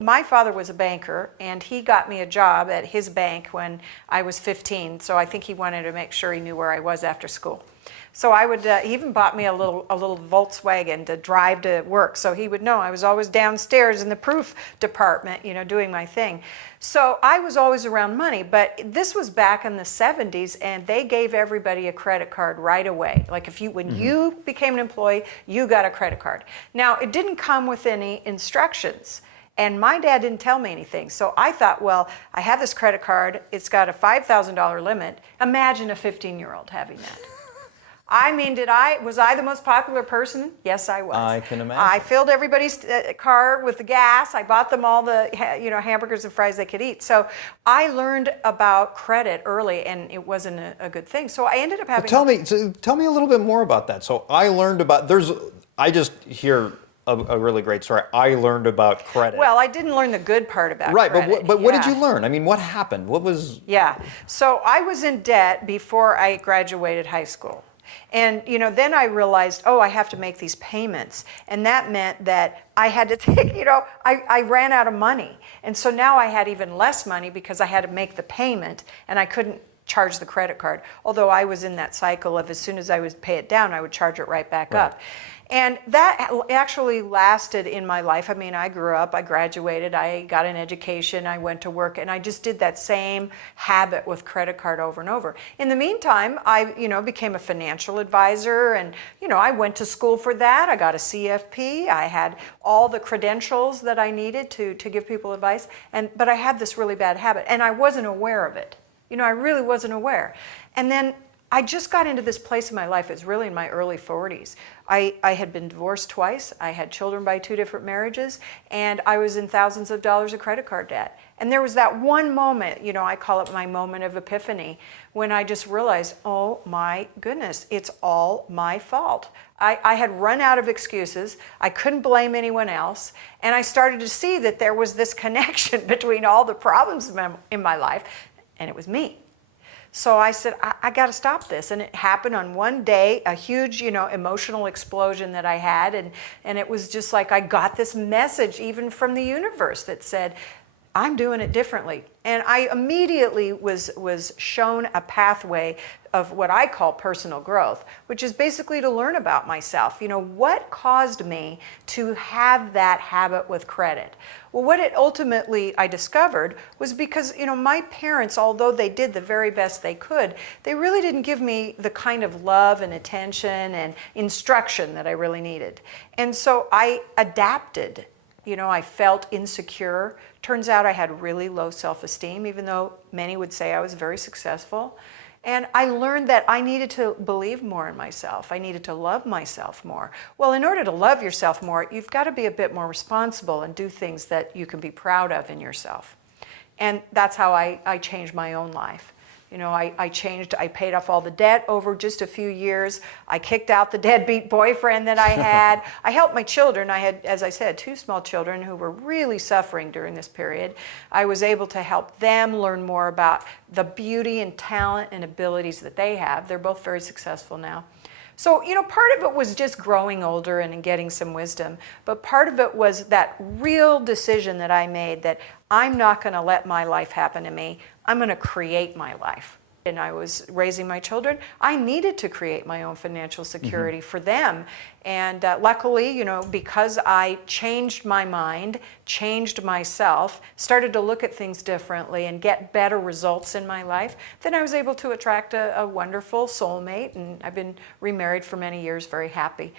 My father was a banker, and he got me a job at his bank when I was 15, so I think he wanted to make sure he knew where I was after school. So he even bought me a little Volkswagen to drive to work, so he would know I was always downstairs in the proof department, doing my thing. So I was always around money, but this was back in the 70s, and they gave everybody a credit card right away. Like when you became an employee, you got a credit card. Now, it didn't come with any instructions. And my dad didn't tell me anything. So I thought, well, I have this credit card. It's got a $5,000 limit. Imagine a 15-year-old having that. I mean, was I the most popular person? Yes, I was. I can imagine. I filled everybody's car with the gas. I bought them all the hamburgers and fries they could eat. So I learned about credit early, and it wasn't a good thing. So I ended up having. Tell me a little bit more about that. So I learned about. I just hear a really great story. I learned about credit. Well, I didn't learn the good part about credit. Right, but what did you learn? I mean, what happened? What was? Yeah. So I was in debt before I graduated high school. And, then I realized, I have to make these payments. And that meant that I had to take, I ran out of money. And so now I had even less money because I had to make the payment, and I couldn't charge the credit card. Although I was in that cycle of as soon as I would pay it down, I would charge it right back up. And that actually lasted in my life. I mean, I grew up, I graduated, I got an education, I went to work, and I just did that same habit with credit card over and over. In the meantime, I, became a financial advisor, and, I went to school for that. I got a CFP. I had all the credentials that I needed to give people advice. But I had this really bad habit, and I wasn't aware of it. I really wasn't aware. And then I just got into this place in my life. It's really in my early 40s. I had been divorced twice. I had children by 2 different marriages, and I was in thousands of dollars of credit card debt. And there was that one moment, I call it my moment of epiphany, when I just realized, oh my goodness, it's all my fault. I had run out of excuses. I couldn't blame anyone else. And I started to see that there was this connection between all the problems in my life, and it was me. So I said, I got to stop this. And it happened on one day, a huge, emotional explosion that I had. And it was just like I got this message even from the universe that said, I'm doing it differently. And I immediately was shown a pathway of what I call personal growth, which is basically to learn about myself. What caused me to have that habit with credit? Well, what it ultimately I discovered was because, my parents, although they did the very best they could, they really didn't give me the kind of love and attention and instruction that I really needed. And so I adapted. I felt insecure. Turns out I had really low self-esteem, even though many would say I was very successful. And I learned that I needed to believe more in myself. I needed to love myself more. Well, in order to love yourself more, you've got to be a bit more responsible and do things that you can be proud of in yourself. And that's how I changed my own life. I paid off all the debt over just a few years. I kicked out the deadbeat boyfriend that I had. I helped my children. I had, as I said, 2 small children who were really suffering during this period. I was able to help them learn more about the beauty and talent and abilities that they have. They're both very successful now. So, part of it was just growing older and getting some wisdom, but part of it was that real decision that I made that I'm not going to let my life happen to me. I'm going to create my life. And I was raising my children. I needed to create my own financial security for them. And luckily, because I changed my mind, changed myself, started to look at things differently and get better results in my life, then I was able to attract a wonderful soulmate. And I've been remarried for many years, very happy.